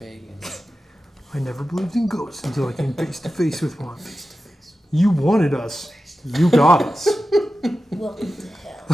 Vegas. I never believed in ghosts until I came face to face with one. You wanted us. You got us. Welcome to hell.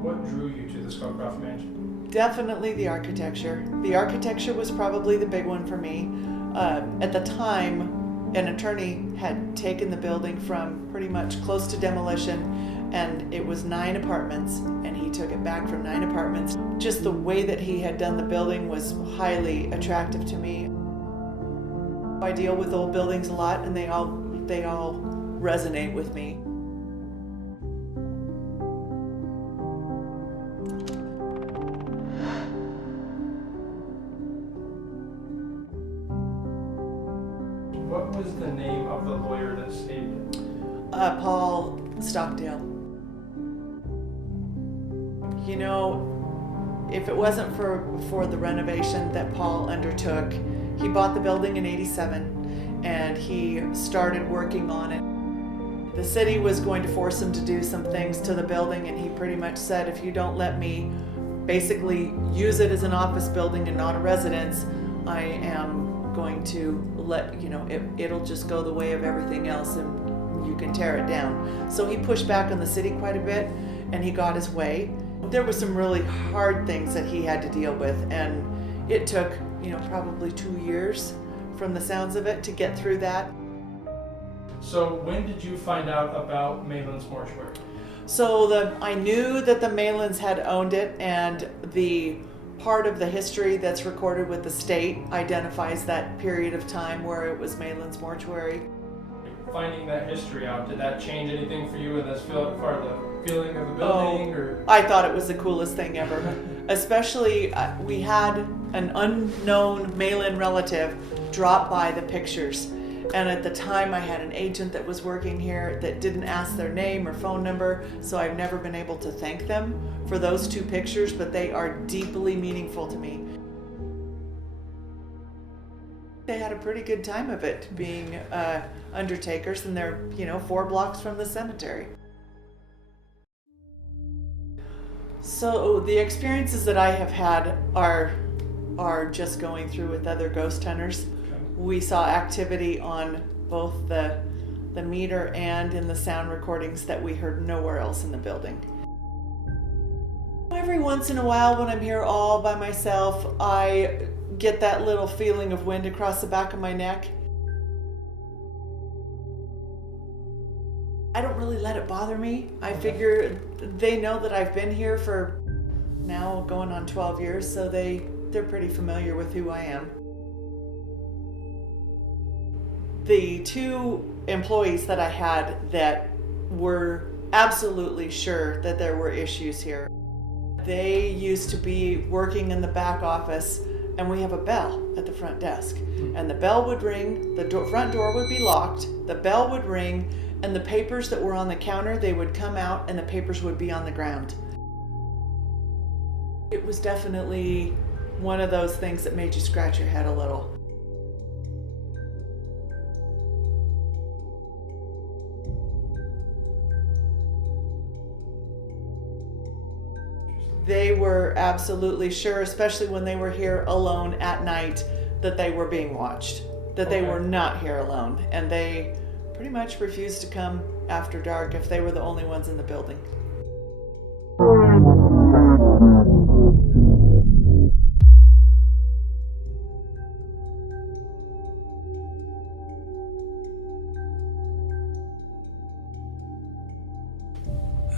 What drew you to the Scowcroft Mansion? Definitely the architecture. The architecture was probably the big one for me. At the time, an attorney had taken the building from pretty much close to demolition, and it was 9 apartments, and he took it back from 9 apartments. Just the way that he had done the building was highly attractive to me. I deal with old buildings a lot, and they all resonate with me. What was the name of the lawyer that saved it? Paul Stockdale. You know, if it wasn't for the renovation that Paul undertook, he bought the building in '87 and he started working on it. The city was going to force him to do some things to the building, and he pretty much said, if you don't let me basically use it as an office building and not a residence, I am going to let, it'll just go the way of everything else and you can tear it down. So he pushed back on the city quite a bit and he got his way. There were some really hard things that he had to deal with, and it took, probably 2 years from the sounds of it to get through that. So when did you find out about Malan's Mortuary? So I knew that the Malans had owned it, and the part of the history that's recorded with the state identifies that period of time where it was Malan's Mortuary. Finding that history out, did that change anything for you as far as the feeling of the building? Or I thought it was the coolest thing ever. Especially, we had an unknown Malan relative drop by the pictures. And at the time, I had an agent that was working here that didn't ask their name or phone number, so I've never been able to thank them for those 2 pictures, but they are deeply meaningful to me. They had a pretty good time of it, being undertakers, and they're 4 blocks from the cemetery. So the experiences that I have had are just going through with other ghost hunters. We saw activity on both the meter and in the sound recordings that we heard nowhere else in the building. Every once in a while when I'm here all by myself, I get that little feeling of wind across the back of my neck. I don't really let it bother me. I figure they know that I've been here for now going on 12 years, so they're pretty familiar with who I am. The 2 employees that I had that were absolutely sure that there were issues here, they used to be working in the back office, and we have a bell at the front desk. And the bell would ring, the front door would be locked, the bell would ring, and the papers that were on the counter, they would come out and the papers would be on the ground. It was definitely one of those things that made you scratch your head a little. They were absolutely sure, especially when they were here alone at night, that they were being watched, that they were not here alone. And they pretty much refused to come after dark if they were the only ones in the building.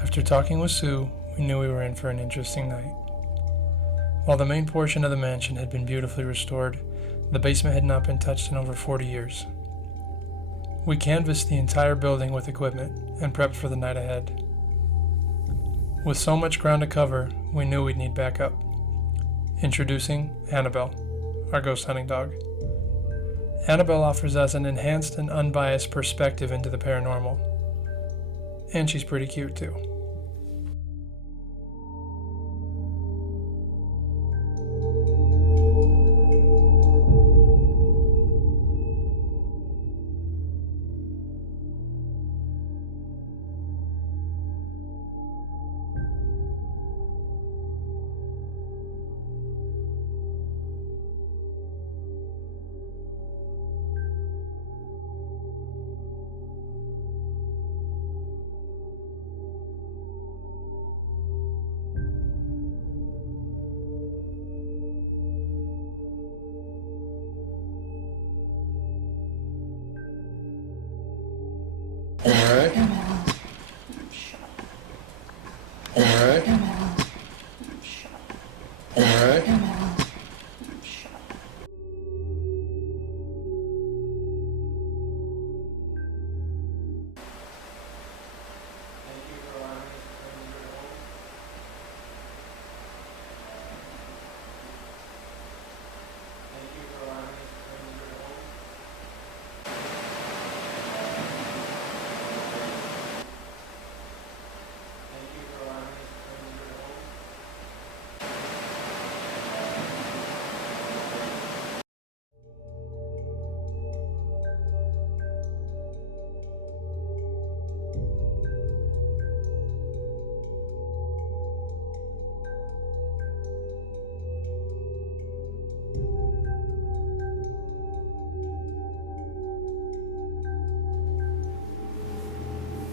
After talking with Sue, we knew we were in for an interesting night. While the main portion of the mansion had been beautifully restored, the basement had not been touched in over 40 years. We canvassed the entire building with equipment and prepped for the night ahead. With so much ground to cover, we knew we'd need backup. Introducing Annabelle, our ghost hunting dog. Annabelle offers us an enhanced and unbiased perspective into the paranormal. And she's pretty cute too.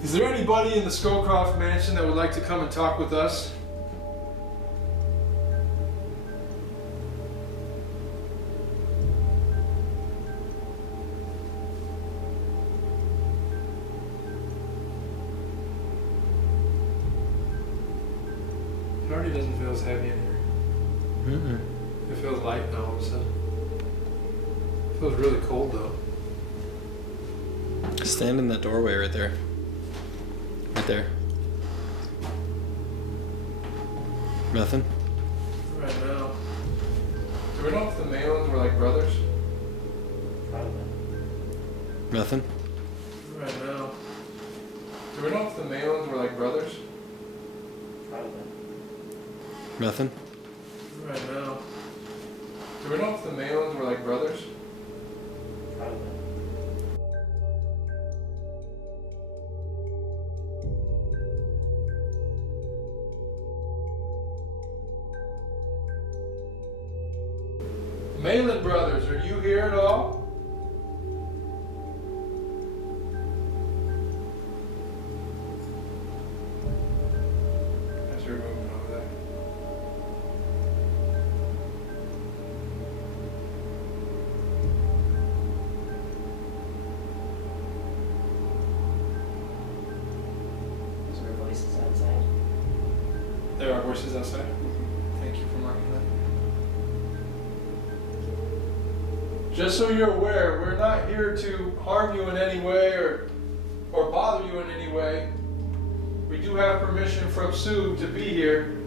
Is there anybody in the Scowcroft Mansion that would like to come and talk with us? It already doesn't feel as heavy in here. Mm-mm. It feels light now all of a sudden. It feels really cold though. Stand in that doorway right there. Right there. Nothing? Right now. Do we know if the Malans were like brothers? Nothing? Right now. Do we know if the Malans were like brothers? Nothing? Right now. Do we know if the Malans were like brothers? Malan brothers, are you here at all? As you're moving over there. Is there voices outside? There are voices outside. Thank you for marking that. Just so you're aware, we're not here to harm you in any way or bother you in any way. We do have permission from Sue to be here.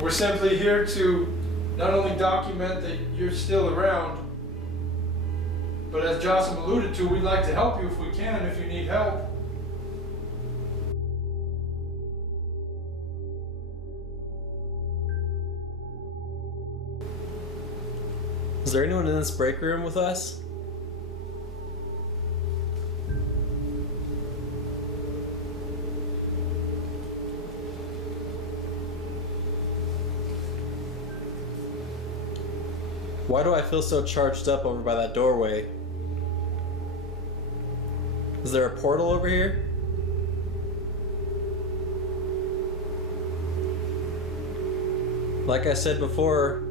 We're simply here to not only document that you're still around, but as Jocelyn alluded to, we'd like to help you if we can, if you need help. Is there anyone in this break room with us? Why do I feel so charged up over by that doorway? Is there a portal over here? Like I said before,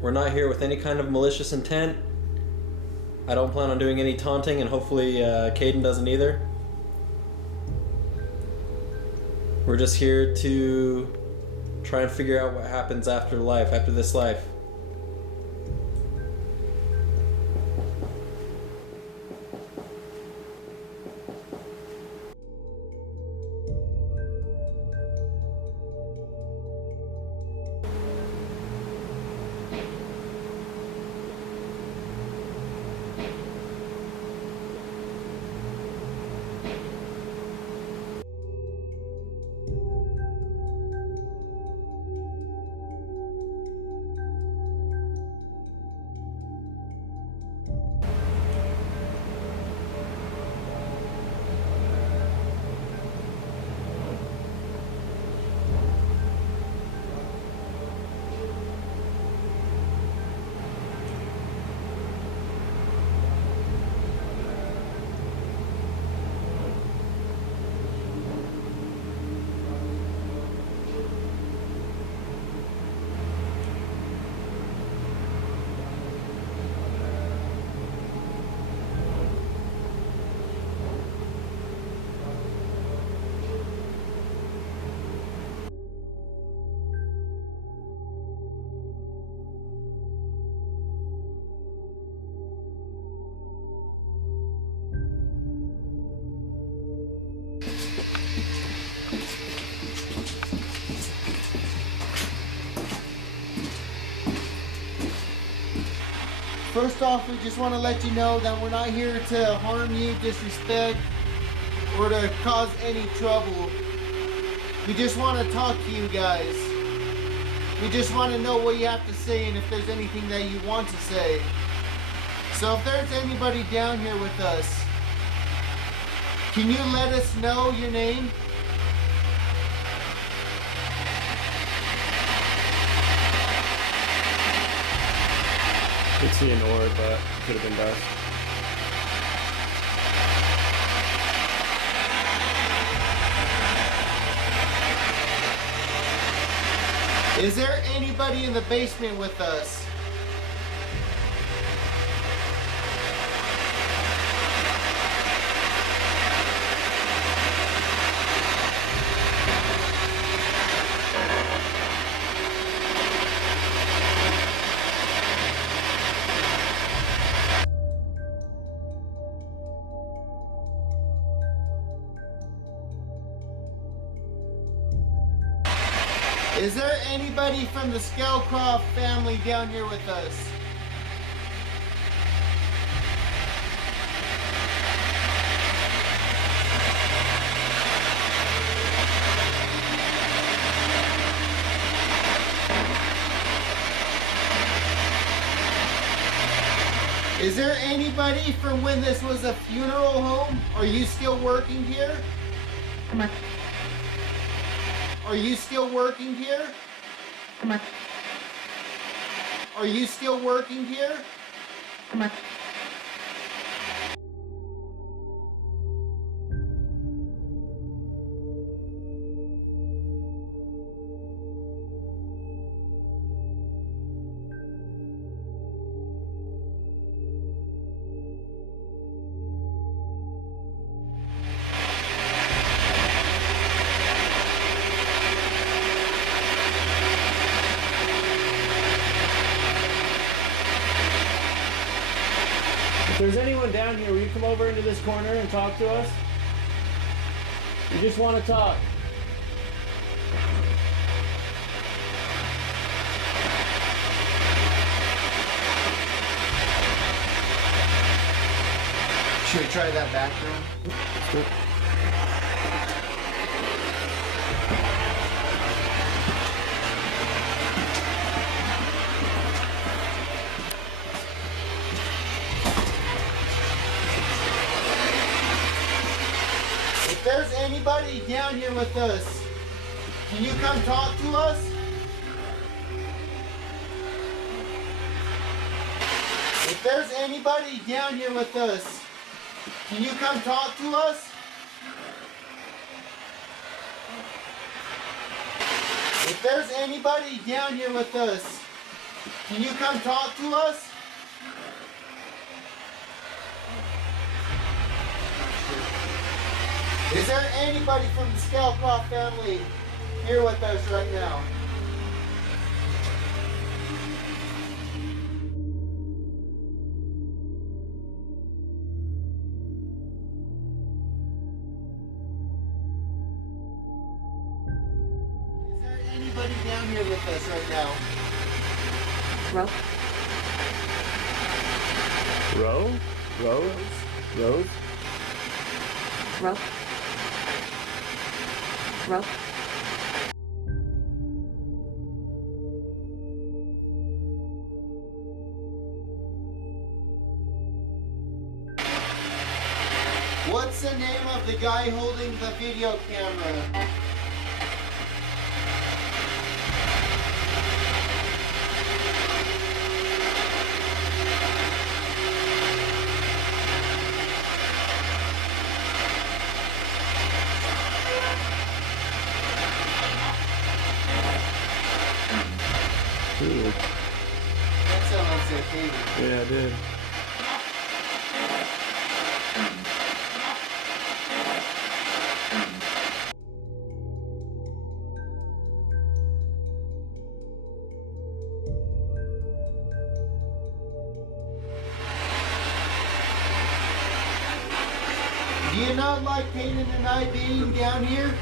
we're not here with any kind of malicious intent. I don't plan on doing any taunting, and hopefully Caden doesn't either. We're just here to try and figure out what happens after life, after this life. First off, we just want to let you know that we're not here to harm you, disrespect, or to cause any trouble. We just want to talk to you guys. We just want to know what you have to say and if there's anything that you want to say. So if there's anybody down here with us, can you let us know your name? Could see an orb, but could have been best. Is there anybody in the basement with us? Is there anybody from the Scowcroft family down here with us? Is there anybody from when this was a funeral home? Are you still working here? Come on. Are you still working here? Come on. Are you still working here? Come on. If there's anyone down here, will you come over into this corner and talk to us? We just want to talk. Should we try that back room? If there's anybody down here with us, can you come talk to us? If there's anybody down here with us, can you come talk to us? If there's anybody down here with us, can you come talk to us? Is there anybody from the Scowcroft family here with us right now? Is there anybody down here with us right now? Row. Rose? Row. Row. What's the name of the guy holding the video camera? That sounds like Katie. Yeah, I did. Do you not like Peyton and I being down here?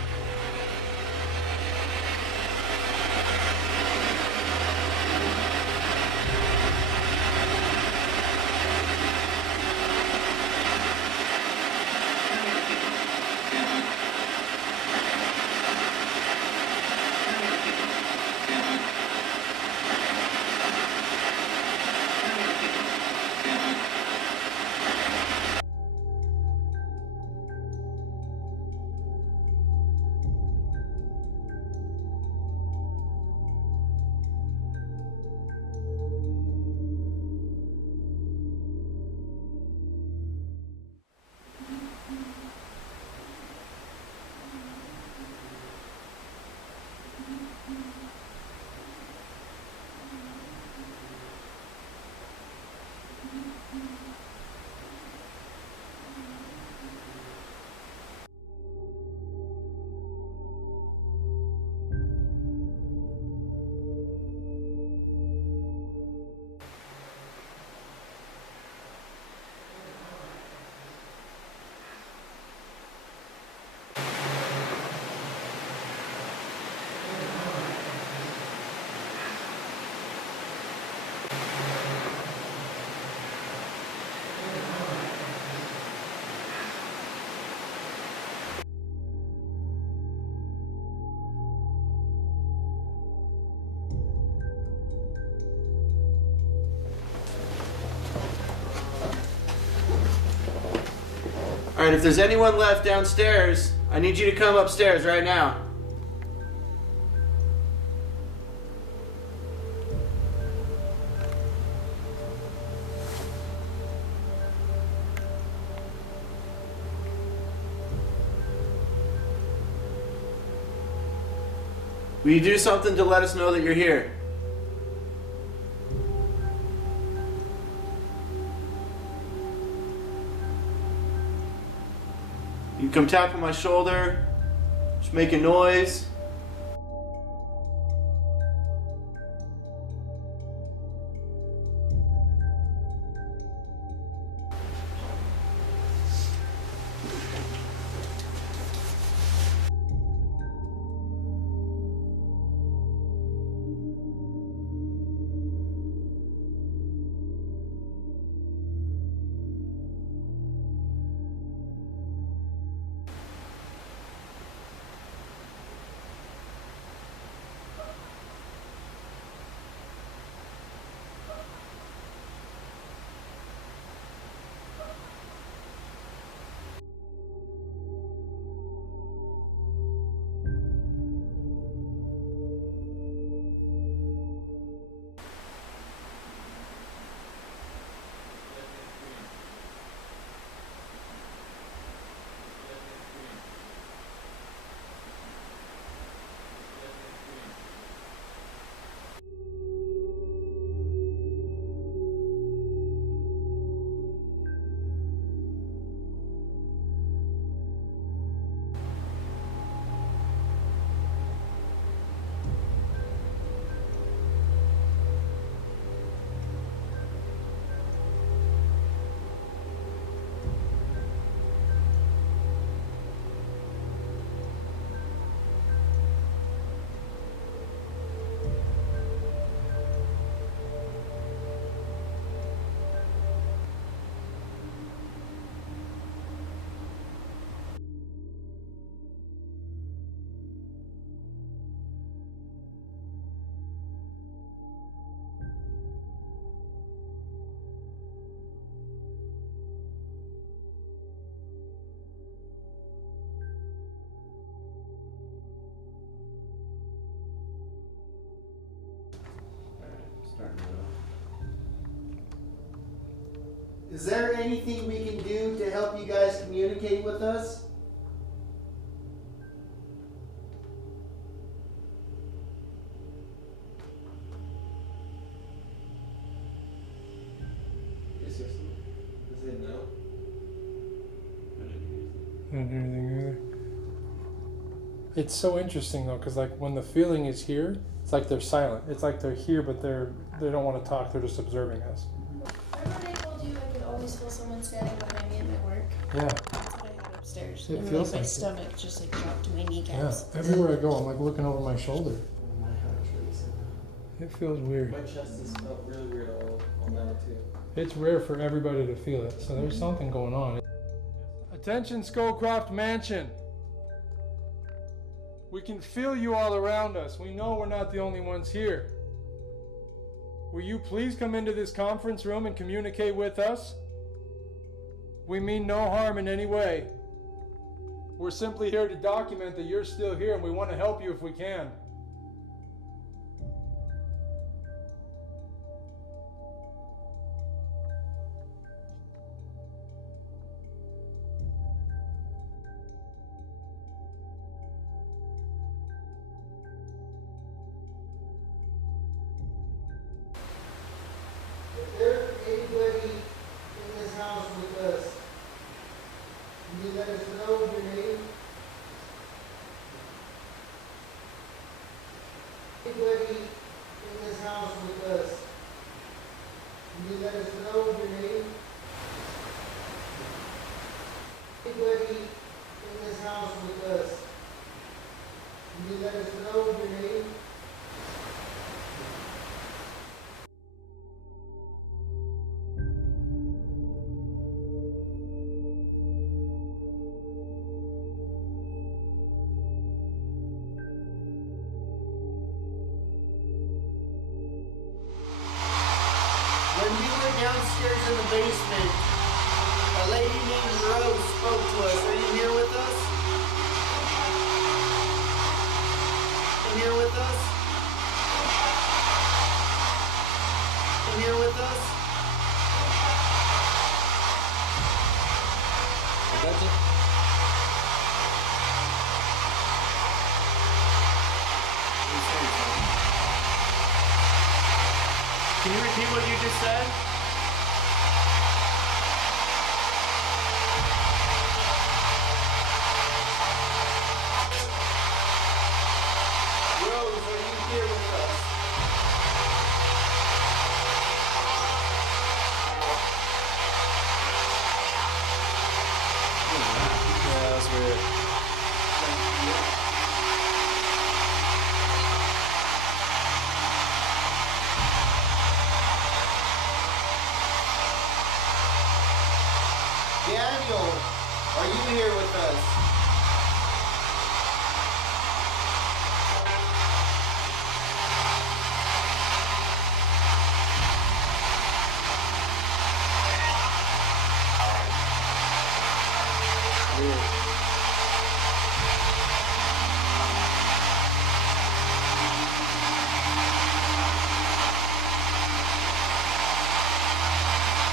Alright, if there's anyone left downstairs, I need you to come upstairs right now. Will you do something to let us know that you're here? You come tap on my shoulder, just make a noise. Is there anything we can do to help you guys communicate with us? Does it know? I don't do anything either. It's so interesting though, because like when the feeling is here, it's like they're silent. It's like they're here, but they don't want to talk. They're just observing us. Remember I told you I could always feel someone standing behind me at my work? Yeah. That's what I had upstairs. It And feels my like it. stomach just like dropped to my Yeah. kneecaps. Everywhere I go, I'm like looking over my shoulder. It feels weird. My chest has felt really weird all night too. It's rare for everybody to feel it, so there's something going on. Attention, Scowcroft Mansion. We can feel you all around us. We know we're not the only ones here. Will you please come into this conference room and communicate with us? We mean no harm in any way. We're simply here to document that you're still here and we want to help you if we can. Is there anybody in this house with us? Can you let us know your name? Anybody in this house with us? Can you let us know your name? Anybody in this house with us? Can you let us know your name? When we were downstairs in the basement, A lady named Rose spoke to us. Are you here with us? You here with us? You here with us? That's it. Can you repeat what you just said? Rose, are you here with us? Yeah, that's weird. Daniel, are you here with us? Weird.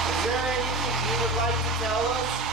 Is there anything you would like to tell us?